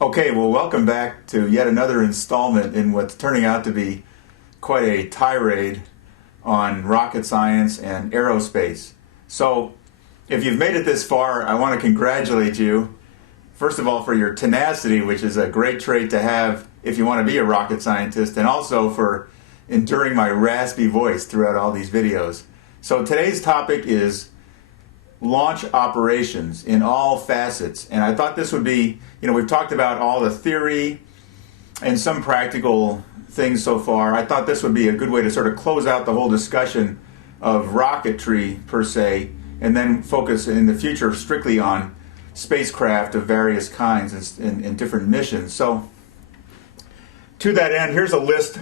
Okay, well, welcome back to yet another installment in what's turning out to be quite a tirade on rocket science and aerospace. So, if you've made it this far, I want to congratulate you, first of all, for your tenacity, which is a great trait to have if you want to be a rocket scientist, and also for enduring my raspy voice throughout all these videos. So, today's topic is launch operations in all facets. And I thought this would be, we've talked about all the theory and some practical things so far. I thought this would be a good way to sort of close out the whole discussion of rocketry per se, and then focus in the future strictly on spacecraft of various kinds and different missions. So to that end, here's a list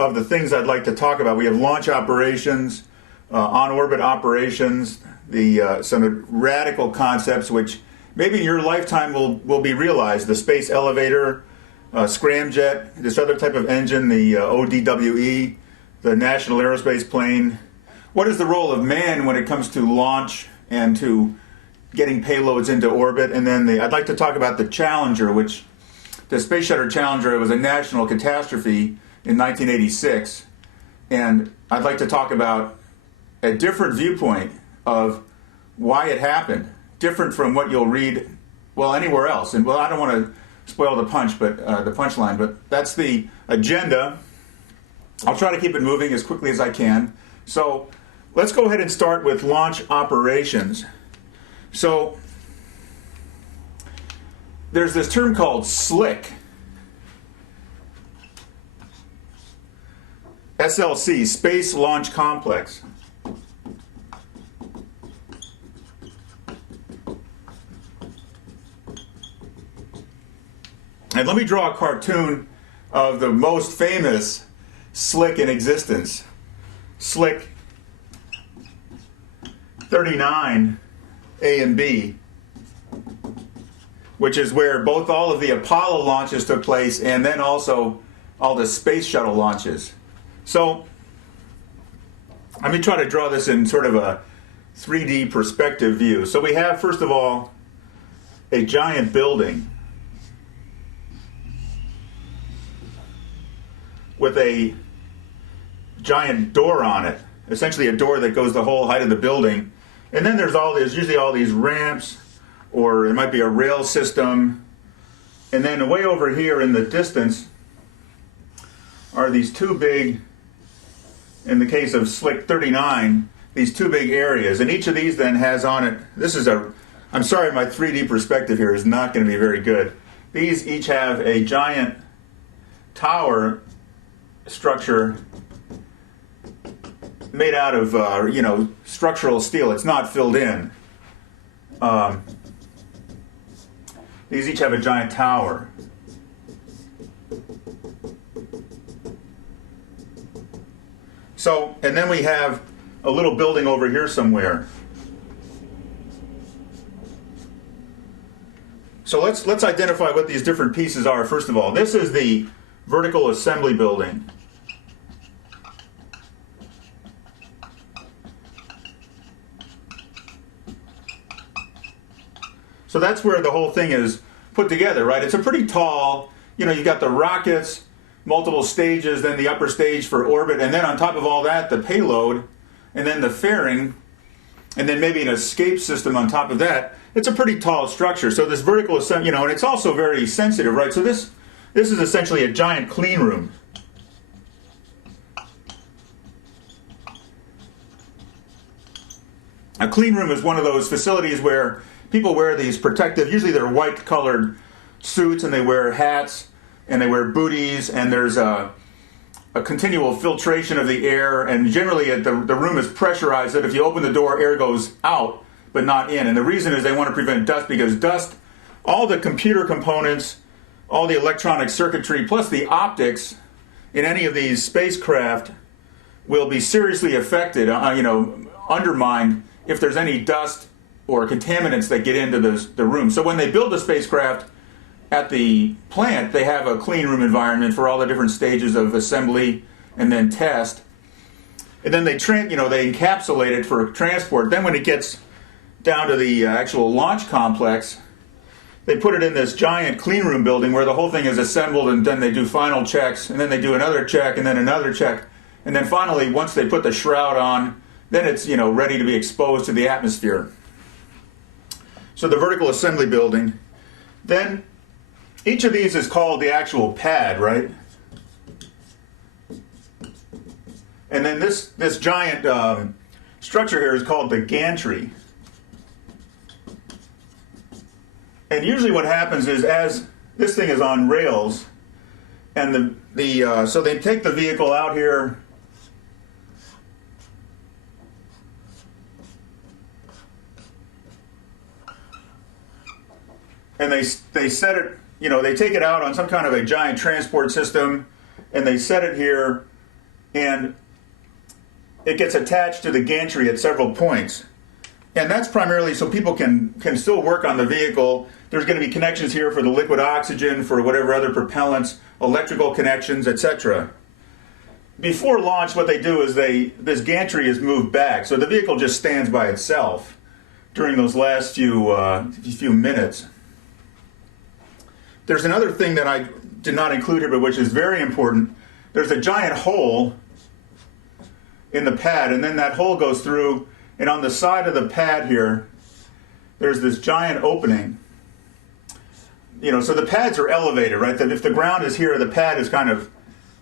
of the things I'd like to talk about. We have launch operations, on-orbit operations, some radical concepts which maybe in your lifetime will be realized. The space elevator, scramjet, this other type of engine, the ODWE, the National Aerospace Plane. What is the role of man when it comes to launch and to getting payloads into orbit? And then I'd like to talk about the Challenger, which the Space Shuttle Challenger was a national catastrophe in 1986. And I'd like to talk about a different viewpoint of why it happened, different from what you'll read, anywhere else. And I don't want to spoil the punchline, but that's the agenda. I'll try to keep it moving as quickly as I can. So let's go ahead and start with launch operations. So there's this term called SLC, SLC, Space Launch Complex. And let me draw a cartoon of the most famous SLC in existence. SLC 39 A and B, which is where all of the Apollo launches took place, and then also all the space shuttle launches. So let me try to draw this in sort of a 3D perspective view. So we have, first of all, a giant building with a giant door on it, essentially a door that goes the whole height of the building. And then there's usually all these ramps, or it might be a rail system. And then way over here in the distance are these two big, in the case of SLC 39, these two big areas. And each of these then has on it, I'm sorry, my 3D perspective here is not going to be very good. These each have a giant tower structure made out of structural steel. It's not filled in. These each have a giant tower. So, and then we have a little building over here somewhere. So let's identify what these different pieces are. First of all, this is the vertical assembly building. So that's where the whole thing is put together, right? It's a pretty tall, you've got the rockets, multiple stages, then the upper stage for orbit, and then on top of all that, the payload, and then the fairing, and then maybe an escape system on top of that. It's a pretty tall structure. So this vertical assembly, and it's also very sensitive, right? So this is essentially a giant clean room. A clean room is one of those facilities where people wear these protective, usually they're white-colored suits, and they wear hats, and they wear booties, and there's a continual filtration of the air, and generally the room is pressurized that if you open the door, air goes out, but not in. And the reason is they want to prevent dust, because dust, all the computer components, all the electronic circuitry, plus the optics in any of these spacecraft will be seriously affected, undermined if there's any dust or contaminants that get into the room. So when they build a spacecraft at the plant, they have a clean room environment for all the different stages of assembly and then test. And then they encapsulate it for transport. Then when it gets down to the actual launch complex, they put it in this giant clean room building where the whole thing is assembled, and then they do final checks, and then they do another check, and then another check. And then finally, once they put the shroud on, then it's, ready to be exposed to the atmosphere. So the vertical assembly building. Then each of these is called the actual pad, right? And then this giant structure here is called the gantry. And usually what happens is, as this thing is on rails, and so they take the vehicle out here, and they set it, they take it out on some kind of a giant transport system, and they set it here, and it gets attached to the gantry at several points. And that's primarily so people can still work on the vehicle. There's going to be connections here for the liquid oxygen, for whatever other propellants, electrical connections, etc. Before launch, what they do is this gantry is moved back, so the vehicle just stands by itself during those last few minutes. There's another thing that I did not include here, but which is very important. There's a giant hole in the pad, and then that hole goes through, and on the side of the pad here, there's this giant opening. So the pads are elevated, right? That if the ground is here, the pad is kind of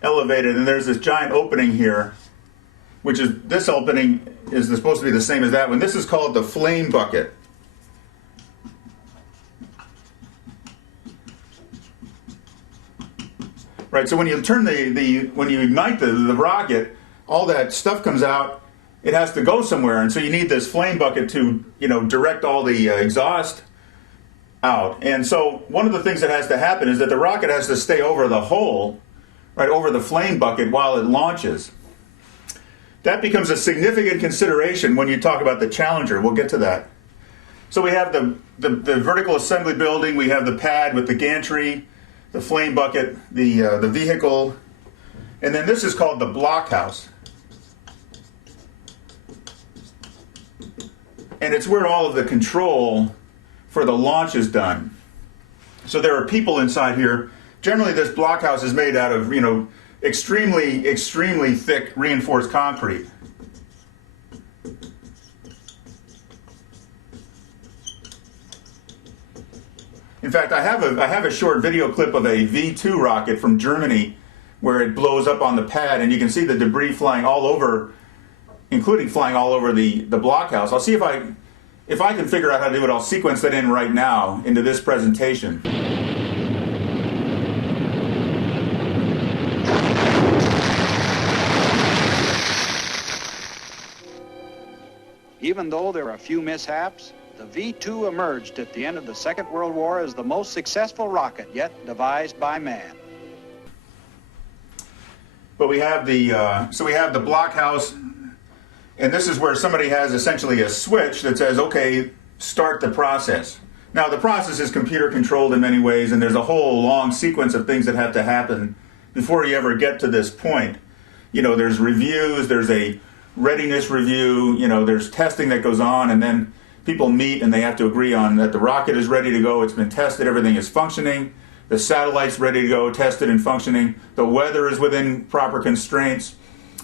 elevated, and there's this giant opening here, which is, this opening is supposed to be the same as that one. This is called the flame bucket. Right, so when you turn when you ignite the rocket, all that stuff comes out. It has to go somewhere, and so you need this flame bucket to, direct all the exhaust out. And so one of the things that has to happen is that the rocket has to stay over the hole, right, over the flame bucket while it launches. That becomes a significant consideration when you talk about the Challenger. We'll get to that. So we have the vertical assembly building, we have the pad with the gantry, the flame bucket, the vehicle, and then this is called the blockhouse. And it's where all of the control for the launch is done. So there are people inside here. Generally, this blockhouse is made out of, extremely, extremely thick reinforced concrete. In fact, I have a short video clip of a V2 rocket from Germany where it blows up on the pad, and you can see the debris flying all over, including flying all over the blockhouse. I'll see if I can figure out how to do it. I'll sequence that in right now into this presentation. Even though there are a few mishaps, the V2 emerged at the end of the Second World War as the most successful rocket yet devised by man. But we have the blockhouse, and this is where somebody has essentially a switch that says, okay, start the process. Now the process is computer controlled in many ways, and there's a whole long sequence of things that have to happen before you ever get to this point. There's reviews, there's a readiness review, there's testing that goes on, and then people meet and they have to agree on that the rocket is ready to go, it's been tested, everything is functioning, the satellite's ready to go, tested and functioning, the weather is within proper constraints,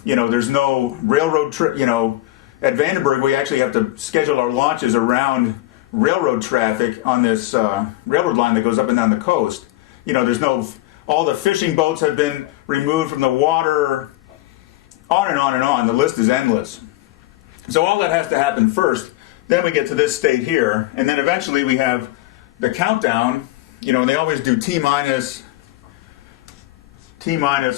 there's no railroad trip, at Vandenberg we actually have to schedule our launches around railroad traffic on this railroad line that goes up and down the coast. All the fishing boats have been removed from the water, on and on and on, the list is endless. So all that has to happen first. Then we get to this state here, and then eventually we have the countdown, and they always do T minus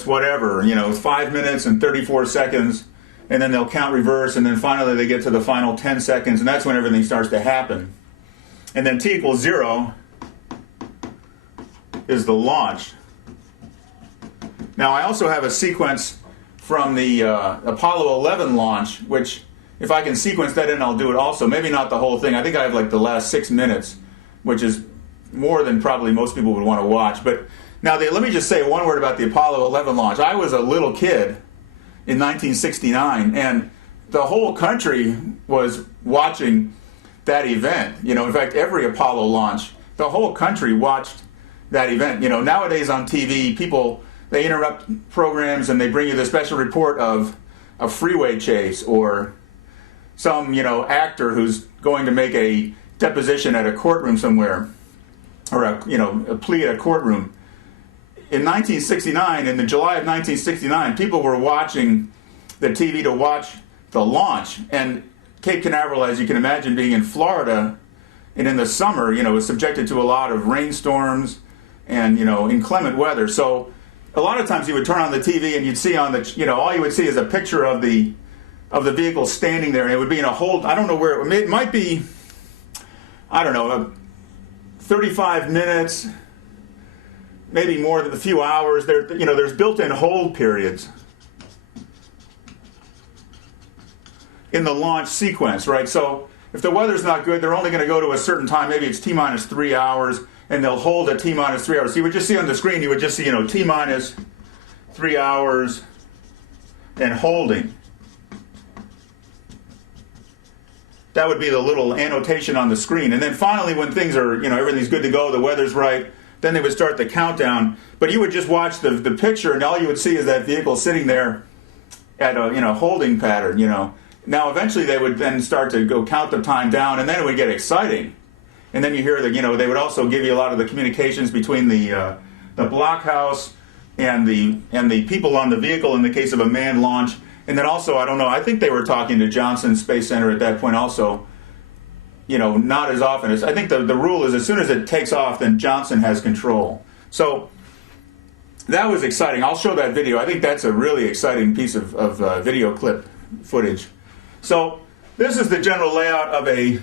whatever, 5 minutes and 34 seconds, and then they'll count reverse, and then finally they get to the final 10 seconds, and that's when everything starts to happen. And then T equals 0 is the launch. Now I also have a sequence from the Apollo 11 launch, which if I can sequence that in, I'll do it also. Maybe not the whole thing. I think I have like the last 6 minutes, which is more than probably most people would want to watch. But now let me just say one word about the Apollo 11 launch. I was a little kid in 1969, and the whole country was watching that event. In fact, every Apollo launch the whole country watched that event. You know, nowadays on TV, people, they interrupt programs and they bring you the special report of a freeway chase or some, you know, actor who's going to make a deposition at a courtroom somewhere, or a plea at a courtroom. In 1969, in the July of 1969, people were watching the TV to watch the launch. And Cape Canaveral, as you can imagine, being in Florida, and in the summer, you know, is subjected to a lot of rainstorms and, you know, inclement weather. So a lot of times you would turn on the TV and you'd see on the, you know, all you would see is a picture of the vehicle standing there, and it would be in a hold. I don't know where it might be. I don't know, 35 minutes, maybe more than a few hours. There, you know, there's built-in hold periods in the launch sequence, right? So if the weather's not good, they're only going to go to a certain time. Maybe it's T-minus 3 hours, and they'll hold at T-minus 3 hours. So you would just see on the screen, you would just see, you know, T-minus 3 hours and holding. That would be the little annotation on the screen. And then finally, when things are, you know, everything's good to go, the weather's right, then they would start the countdown. But you would just watch the picture, and all you would see is that vehicle sitting there at a, you know, holding pattern, you know. Now, eventually, they would then start to go count the time down, and then it would get exciting. And then you hear that, you know, they would also give you a lot of the communications between the blockhouse and the people on the vehicle in the case of a manned launch. And then also, I don't know, I think they were talking to Johnson Space Center at that point also, you know, not as often. I think the rule is as soon as it takes off, then Johnson has control. So that was exciting. I'll show that video. I think that's a really exciting piece of video clip footage. So this is the general layout of a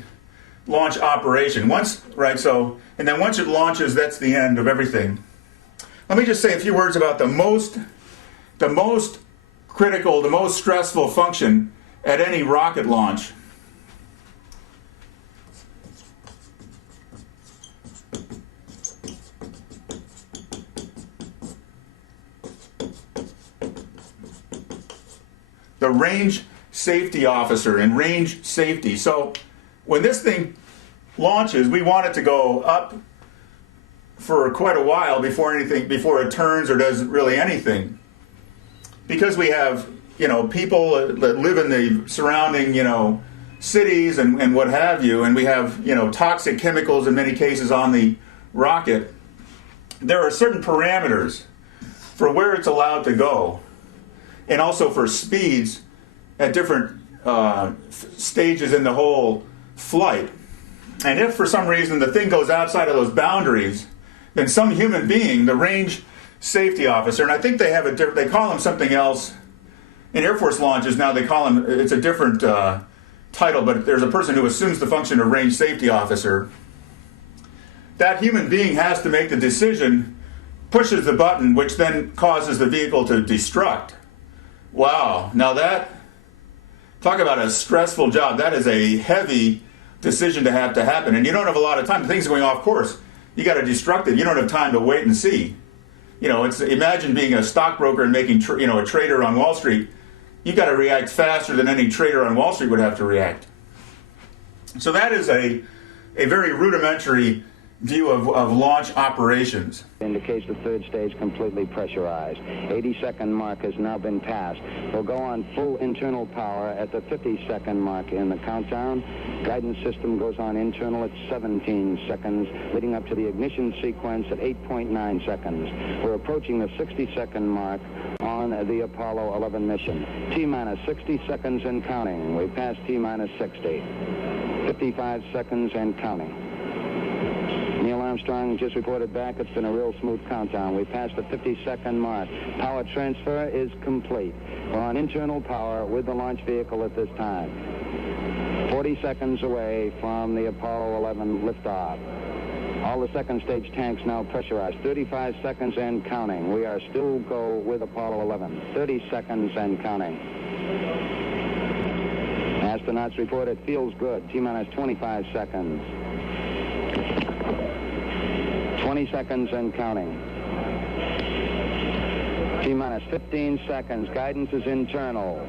launch operation. And then once it launches, that's the end of everything. Let me just say a few words about the most critical, the most stressful function at any rocket launch. The range safety officer and range safety. So when this thing launches, we want it to go up for quite a while before it turns or does really anything. Because we have, you know, people that live in the surrounding, you know, cities and what have you, and we have, you know, toxic chemicals in many cases on the rocket, there are certain parameters for where it's allowed to go, and also for speeds at different stages in the whole flight. And if for some reason the thing goes outside of those boundaries, then some human being, the range safety officer, and I think they have they call him something else in Air Force launches now. They call him, it's a different title, but there's a person who assumes the function of range safety officer. That human being has to make the decision, pushes the button, which then causes the vehicle to destruct. Wow, now talk about a stressful job. That is a heavy decision to have to happen, and you don't have a lot of time. Things are going off course. You got to destruct it. You don't have time to wait and see. You know, imagine being a stockbroker and making, a trader on Wall Street. You've got to react faster than any trader on Wall Street would have to react. So that is a very rudimentary view of launch operations. Indicates the third stage completely pressurized. 80-second mark has now been passed. We'll go on full internal power at the 50-second mark in the countdown. Guidance system goes on internal at 17 seconds, leading up to the ignition sequence at 8.9 seconds. We're approaching the 60-second mark on the Apollo 11 mission. T-minus 60 seconds and counting. We passed T-minus 60. 55 seconds and counting. Neil Armstrong just reported back. It's been a real smooth countdown. We passed the 50-second mark. Power transfer is complete. We're on internal power with the launch vehicle at this time. 40 seconds away from the Apollo 11 liftoff. All the second stage tanks now pressurized. 35 seconds and counting. We are still go with Apollo 11. 30 seconds and counting. Astronauts report it feels good. T-minus 25 seconds. 20 seconds and counting. T-minus 15 seconds. Guidance is internal.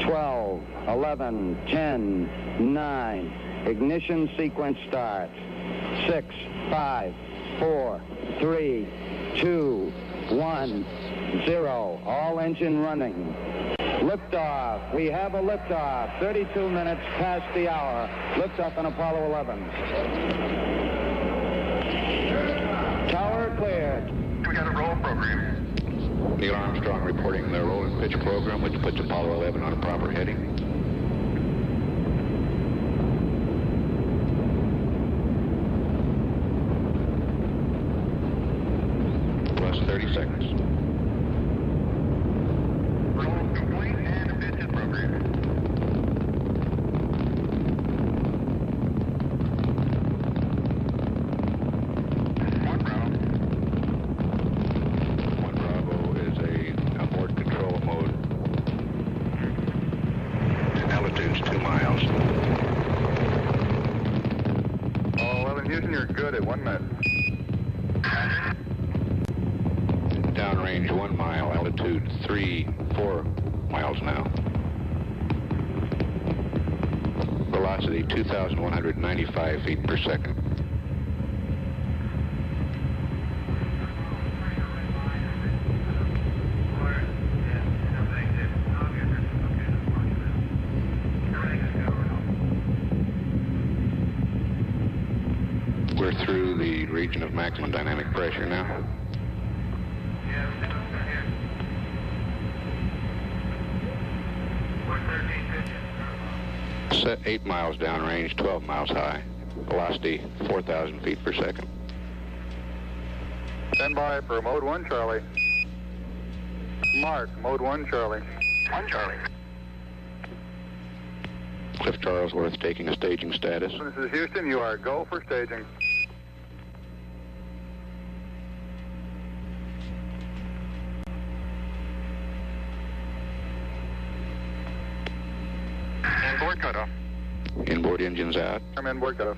12, 11, 10, 9. Ignition sequence starts. 6, 5, 4, 3, 2, 1, 0. All engine running. Liftoff. We have a liftoff. 32 minutes past the hour. Liftoff on Apollo 11. Tower cleared. We got a roll program. Neil Armstrong reporting the roll and pitch program, which puts Apollo 11 on a proper heading. Plus 30 seconds. Roll complete and a pitch program. One Bravo is a onboard control mode. Altitude's 2 miles. All 11 Houston, you're good at 1 minute. Downrange 1 mile, altitude 4 miles now. Velocity 2,195 feet per second. We're through the region of maximum dynamic pressure now. Set 8 miles downrange, 12 miles high. Velocity 4,000 feet per second. Stand by for mode 1, Charlie. Mark, mode 1, Charlie. 1 Charlie. Cliff Charlesworth taking a staging status. This is Houston, you are go for staging. Inboard cutoff. Inboard engines out. I'm inboard cutoff.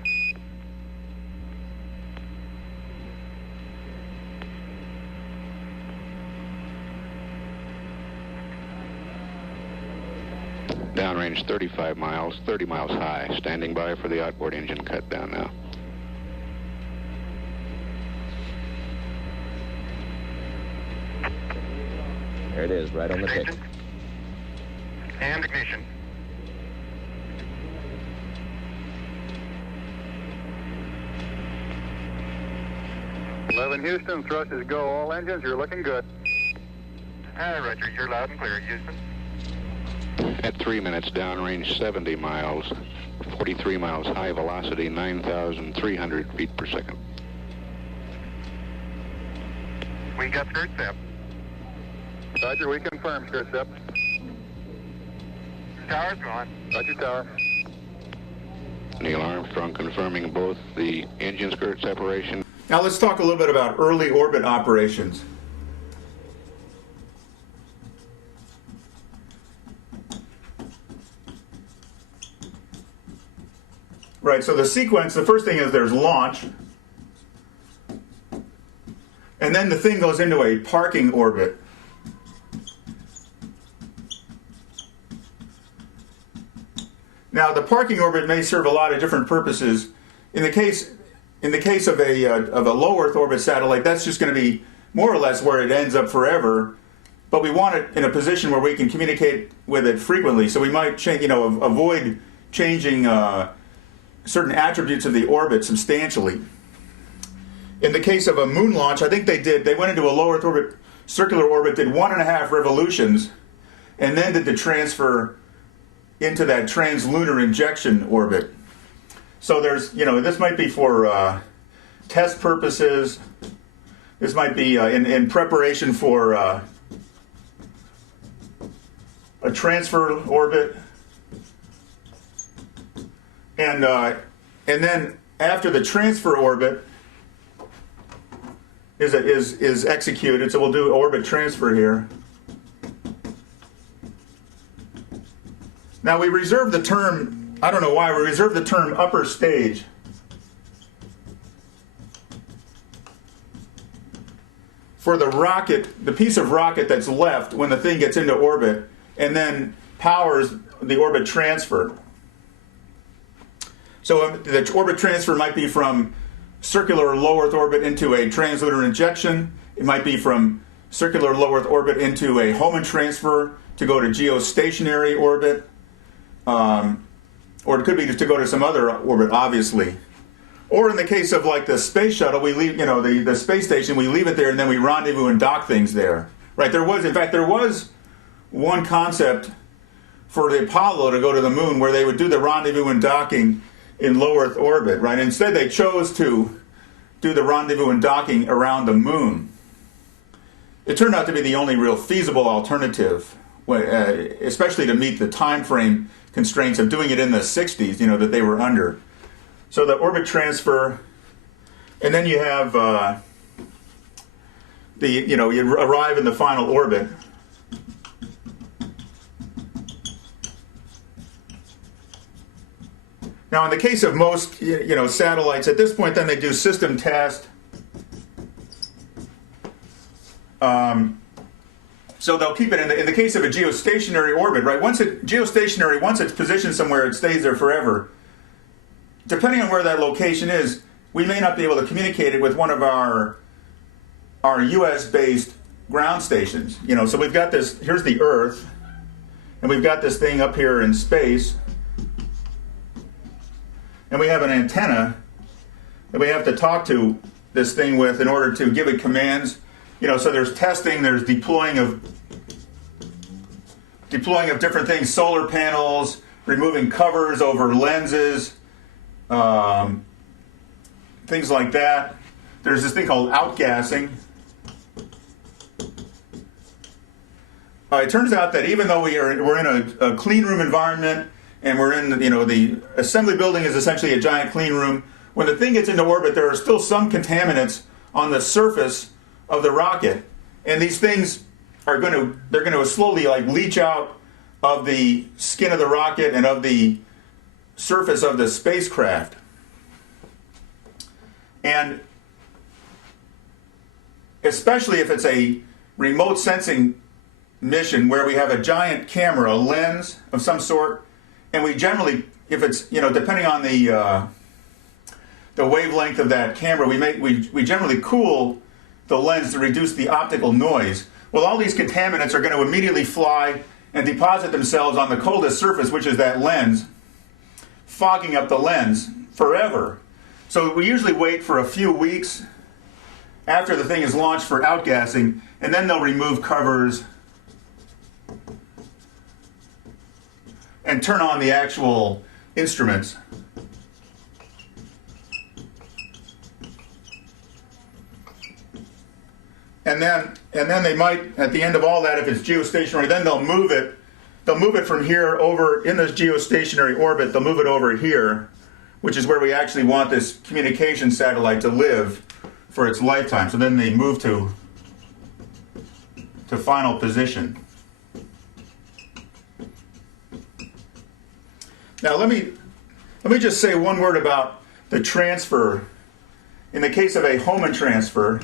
Downrange 35 miles, 30 miles high. Standing by for the outboard engine cut down now. There it is, right on the tick. And ignition. Houston, thrust is go. All engines, you're looking good. Roger, you're loud and clear, Houston. At 3 minutes, downrange 70 miles, 43 miles high, velocity 9,300 feet per second. We got skirt step. Roger, we confirm skirt step. Tower's gone. Roger, tower. Neil Armstrong confirming both the engine skirt separation. Now let's talk a little bit about early orbit operations. Right, so the sequence, the first thing is there's launch, and then the thing goes into a parking orbit. Now the parking orbit may serve a lot of different purposes. In the case of a low Earth orbit satellite, that's just going to be more or less where it ends up forever. But we want it in a position where we can communicate with it frequently. So we might change, avoid changing certain attributes of the orbit substantially. In the case of a moon launch, I think they went into a low Earth orbit, circular orbit, did 1.5 revolutions, and then did the transfer into that translunar injection orbit. So there's, this might be for test purposes. This might be in preparation for a transfer orbit. And then after the transfer orbit is executed, so we'll do orbit transfer here. Now we reserve the term, I don't know why, we reserve the term upper stage. For the rocket, the piece of rocket that's left when the thing gets into orbit and then powers the orbit transfer. So the orbit transfer might be from circular low Earth orbit into a translunar injection. It might be from circular low Earth orbit into a Hohmann transfer to go to geostationary orbit. Or it could be just to go to some other orbit, obviously. Or in the case of like the space shuttle, we leave, the space station, we leave it there and then we rendezvous and dock things there. Right? There was one concept for the Apollo to go to the moon where they would do the rendezvous and docking in low Earth orbit, right? Instead, they chose to do the rendezvous and docking around the moon. It turned out to be the only real feasible alternative, especially to meet the time frame constraints of doing it in the 60s, that they were under. So the orbit transfer, and then you have you arrive in the final orbit. Now, in the case of most, satellites, at this point, then they do system test. So they'll keep it in the case of a geostationary orbit, right? Once it's positioned somewhere, it stays there forever. Depending on where that location is, we may not be able to communicate it with one of our U.S.-based ground stations. So we've got this. Here's the Earth, and we've got this thing up here in space. And we have an antenna that we have to talk to this thing with in order to give it commands. So there's testing, there's deploying of different things, solar panels, removing covers over lenses, things like that. There's this thing called outgassing. It turns out that even though we're in a clean room environment, and we're in, the assembly building is essentially a giant clean room. When the thing gets into orbit, there are still some contaminants on the surface of the rocket, and these things they're going to slowly leach out of the skin of the rocket and of the surface of the spacecraft. And especially if it's a remote sensing mission where we have a giant camera, a lens of some sort. And we generally, if it's, depending on the wavelength of that camera, we generally cool the lens to reduce the optical noise. Well, all these contaminants are going to immediately fly and deposit themselves on the coldest surface, which is that lens, fogging up the lens forever. So we usually wait for a few weeks after the thing is launched for outgassing, and then they'll remove covers and turn on the actual instruments. And then they might, at the end of all that, if it's geostationary, then they'll move it. They'll move it from here over in this geostationary orbit. They'll move it over here, which is where we actually want this communication satellite to live for its lifetime. So then they move to final position. Now let me just say one word about the transfer. In the case of a Hohmann transfer,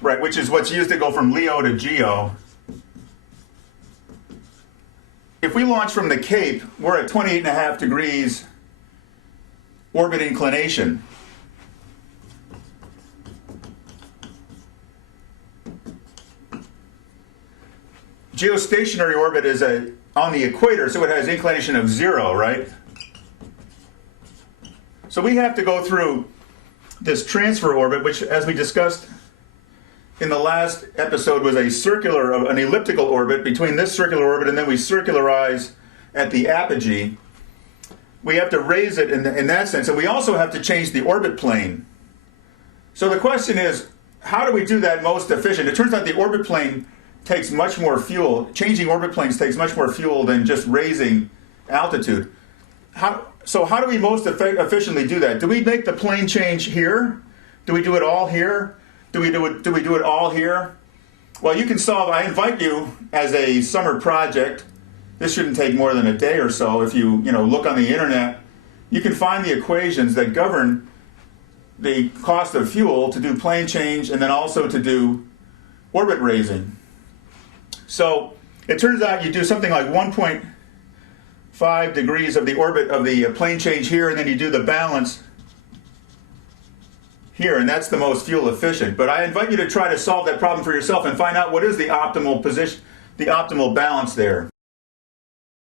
right, which is what's used to go from LEO to GEO, if we launch from the Cape, we're at 28.5 degrees orbit inclination. Geostationary orbit is on the equator, so it has inclination of 0, right? So we have to go through this transfer orbit, which, as we discussed in the last episode, was an elliptical orbit between this circular orbit, and then we circularize at the apogee. We have to raise it in that sense, and we also have to change the orbit plane. So the question is, how do we do that most efficient? It turns out the orbit plane takes much more fuel. Changing orbit planes takes much more fuel than just raising altitude. How do we most efficiently do that? Do we make the plane change here? Do we do it all here? Do we do it all here? Well, you can solve. I invite you as a summer project. This shouldn't take more than a day or so. If you look on the internet, you can find the equations that govern the cost of fuel to do plane change and then also to do orbit raising. So it turns out you do something like 1.5 degrees of the orbit of the plane change here, and then you do the balance here, and that's the most fuel efficient. But I invite you to try to solve that problem for yourself and find out what is the optimal position, the optimal balance there.